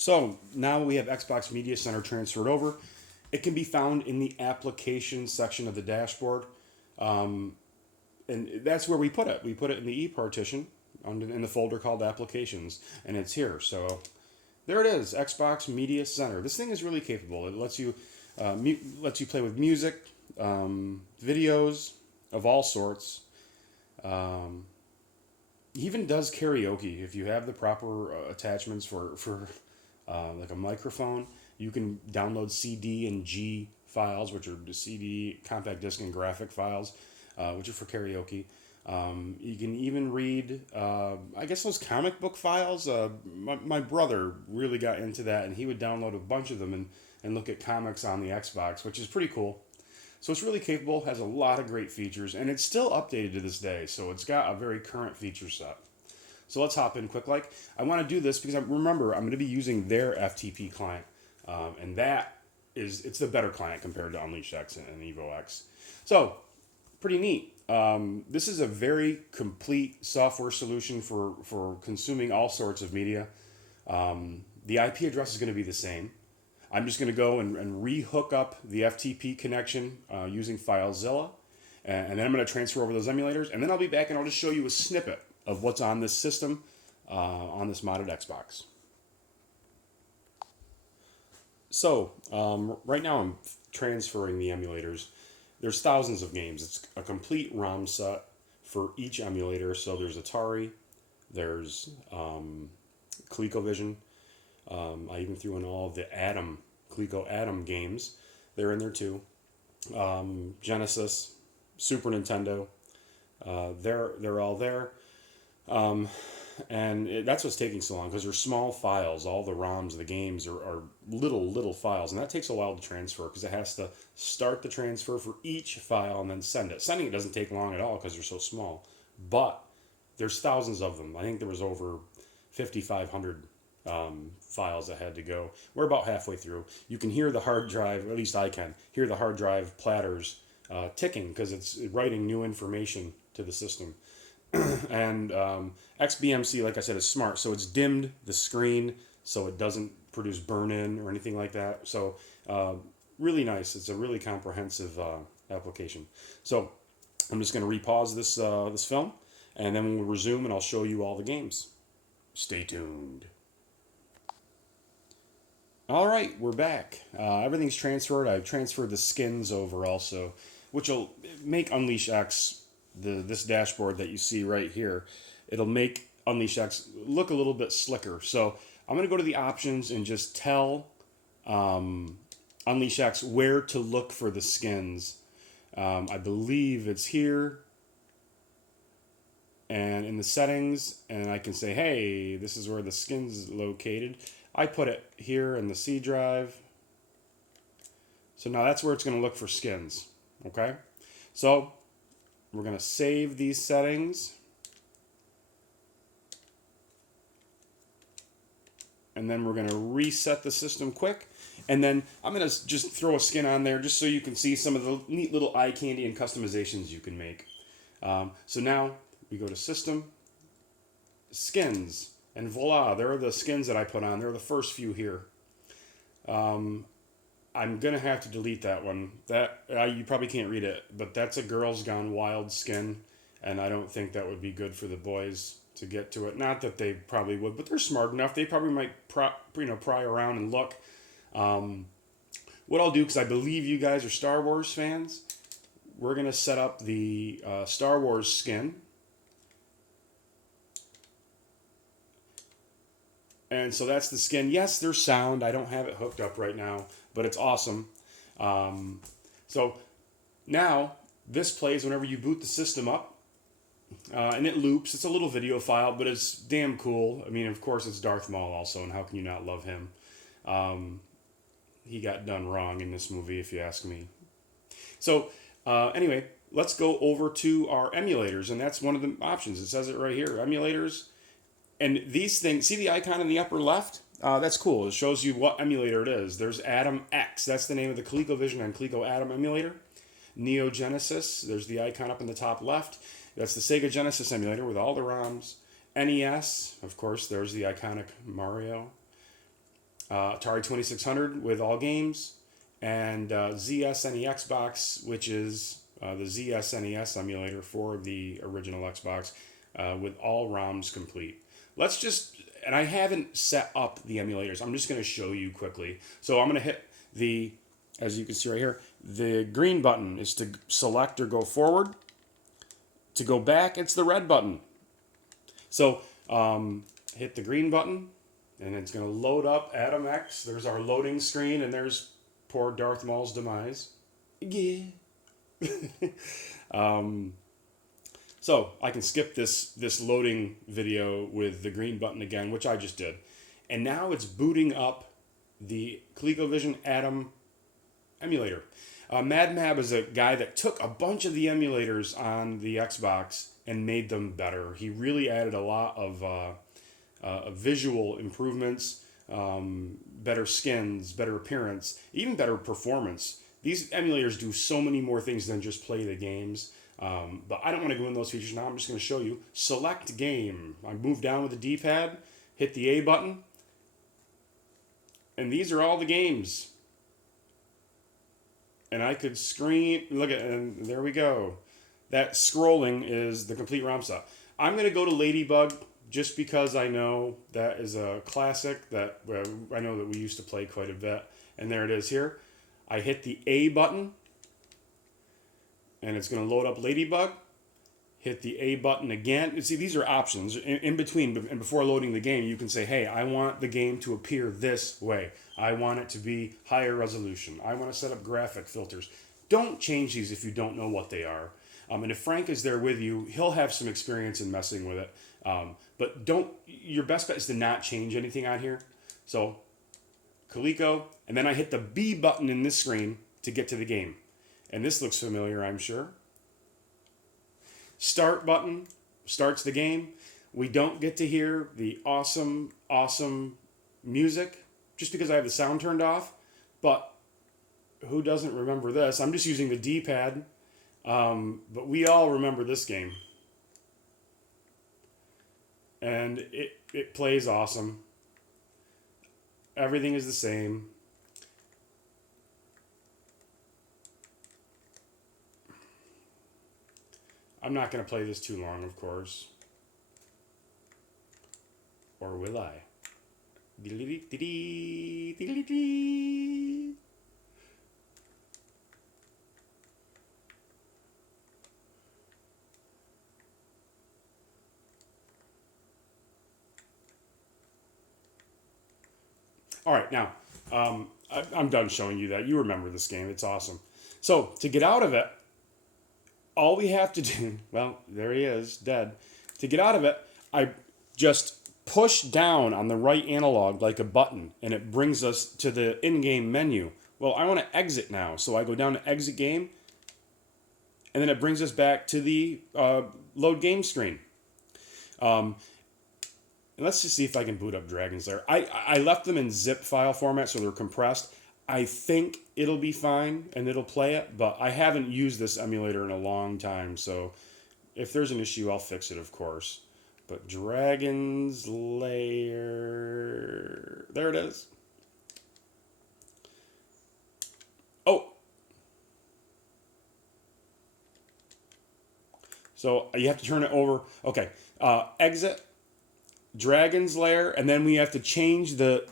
So now we have Xbox Media Center transferred over. It can be found in the applications section of the dashboard. And that's where we put it. We put it in the E partition in the folder called applications, and it's here. So there it is, Xbox Media Center. This thing is really capable. It lets you lets you play with music, videos of all sorts. Even does karaoke if you have the proper attachments for like a microphone. You can download CD and G files, which are the CD, compact disc, and graphic files, which are for karaoke. You can even read, I guess, those comic book files. My brother really got into that, and he would download a bunch of them and look at comics on the Xbox, which is pretty cool. So it's really capable, has a lot of great features, and it's still updated to this day. So it's got a very current feature set. So let's hop in quick. Like, I want to do this because remember I'm going to be using their FTP client, and it's the better client compared to Unleash X and Evo X. So pretty neat. This is a very complete software solution for consuming all sorts of media. The IP address is going to be the same. I'm just going to go and re-hook up the FTP connection using FileZilla, and then I'm going to transfer over those emulators, and then I'll be back and I'll just show you a snippet of what's on this system on this modded Xbox. So right now I'm transferring the emulators. There's thousands of games. It's a complete ROM set for each emulator. So there's Atari, there's ColecoVision. I even threw in all of the Coleco Atom games. They're in there too. Genesis, Super Nintendo. They're all there. That's what's taking so long because they're small files. All the ROMs, the games are little files, and that takes a while to transfer because it has to start the transfer for each file and then send it. Sending it doesn't take long at all because they're so small, but there's thousands of them. I think there was over 5,500 files that had to go. We're about halfway through. You can hear the hard drive, or at least I can hear the hard drive platters ticking because it's writing new information to the system. And XBMC, like I said, is smart, so it's dimmed the screen so it doesn't produce burn-in or anything like that. So really nice. It's a really comprehensive application. So I'm just going to repause this film, and then we'll resume, and I'll show you all the games. Stay tuned. All right, we're back. Everything's transferred. I've transferred the skins over also, which will make Unleash X, this dashboard that you see right here, it'll make Unleash X look a little bit slicker. So I'm going to go to the options and just tell Unleash X where to look for the skins. I believe it's here and in the settings, and I can say, hey, this is where the skin's is located. I put it here in the C drive. So now that's where it's going to look for skins. Okay? So we're going to save these settings. And then we're going to reset the system quick. And then I'm going to just throw a skin on there just so you can see some of the neat little eye candy and customizations you can make. So now we go to System, Skins, and voila, there are the skins that I put on. There are the first few here. I'm going to have to delete that one. You probably can't read it, but that's a Girls Gone Wild skin, and I don't think that would be good for the boys to get to it. Not that they probably would, but they're smart enough. They probably might pry around and look. What I'll do, because I believe you guys are Star Wars fans, we're going to set up the Star Wars skin. And so that's the skin. Yes, there's sound. I don't have it hooked up right now, but it's awesome. So now this plays whenever you boot the system up, and it loops. It's a little video file, but it's damn cool. I mean, of course, it's Darth Maul also, and how can you not love him? He got done wrong in this movie, if you ask me. So anyway, let's go over to our emulators, and that's one of the options. It says it right here, emulators. And these things, see the icon in the upper left? That's cool. It shows you what emulator it is. There's Atom X. That's the name of the ColecoVision and Coleco Atom emulator. Neo Genesis. There's the icon up in the top left. That's the Sega Genesis emulator with all the ROMs. NES. Of course, there's the iconic Mario. Atari 2600 with all games, and ZSNE Xbox, which is the ZSNES emulator for the original Xbox, with all ROMs complete. Let's just, and I haven't set up the emulators. I'm just going to show you quickly. So I'm going to hit the, as you can see right here, the green button is to select or go forward. To go back, it's the red button. So hit the green button, and it's going to load up Adam X. There's our loading screen, and there's poor Darth Maul's demise. Yeah. So I can skip this loading video with the green button again, which I just did. And now it's booting up the ColecoVision Adam emulator. MadMab is a guy that took a bunch of the emulators on the Xbox and made them better. He really added a lot of visual improvements, better skins, better appearance, even better performance. These emulators do so many more things than just play the games. But I don't want to go into those features now. I'm just going to show you. Select game. I move down with the D-pad, hit the A button, and these are all the games. And I could screen, look at, and there we go. That scrolling is the complete ROM set. I'm going to go to Ladybug just because I know that is a classic that I know that we used to play quite a bit. And there it is here. I hit the A button, and it's going to load up Ladybug. Hit the A button again. You see, these are options. In between and before loading the game, you can say, hey, I want the game to appear this way. I want it to be higher resolution. I want to set up graphic filters. Don't change these if you don't know what they are. And if Frank is there with you, he'll have some experience in messing with it. But your best bet is to not change anything on here. So, Coleco, and then I hit the B button in this screen to get to the game. And this looks familiar, I'm sure. Start button starts the game. We don't get to hear the awesome, awesome music just because I have the sound turned off. But who doesn't remember this? I'm just using the D-pad. But we all remember this game. And it plays awesome. Everything is the same. I'm not going to play this too long, of course. Or will I? All right, now, I'm done showing you that. You remember this game. It's awesome. So, to get out of it, all we have to do, well, there he is, dead. To get out of it, I just push down on the right analog like a button, and it brings us to the in-game menu. Well, I want to exit now, so I go down to exit game, and then it brings us back to the load game screen. And let's just see if I can boot up Dragon's Lair. I left them in zip file format, so they're compressed. I think it'll be fine and it'll play it, but I haven't used this emulator in a long time, so if there's an issue, I'll fix it, of course. But Dragon's Lair, there it is. Oh, so you have to turn it over. Okay, exit Dragon's Lair, and then we have to change the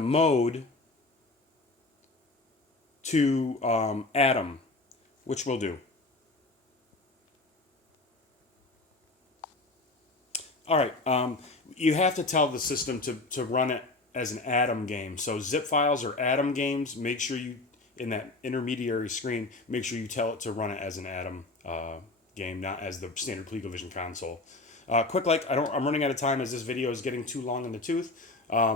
mode to Adam, which we'll do. All right, you have to tell the system to run it as an Adam game. So zip files are Adam games. Make sure you, in that intermediary screen, make sure you tell it to run it as an Adam game, not as the standard ColecoVision console. Quick like, I'm running out of time as this video is getting too long in the tooth. Let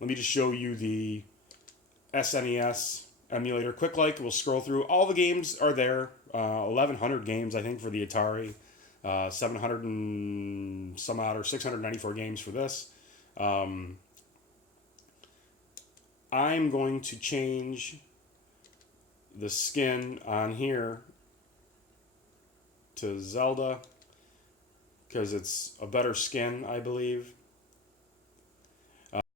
me just show you the SNES emulator. Quick like, we'll scroll through. All the games are there. 1,100 games, I think, for the Atari. 700 and some odd, or 694 games for this. I'm going to change the skin on here to Zelda because it's a better skin, I believe.